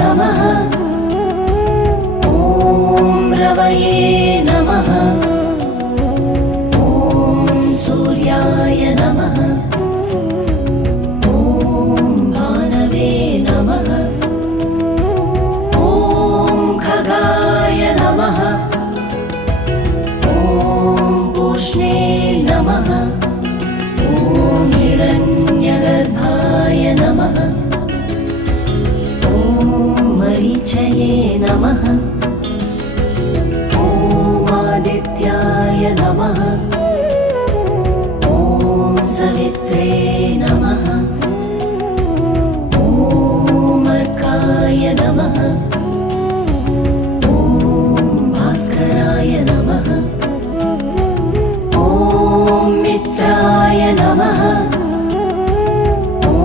नमः। ॐ रवये नमः। ॐ सूर्याय नमः। ॐ भानवे नमः। ॐ खगाय नमः। ॐ पूष्णे नमः। ॐ हिरण्यगर्भाय नमः। ॐ मरीचये नमः। ॐ आदित्याय नमः। ॐ सवित्रे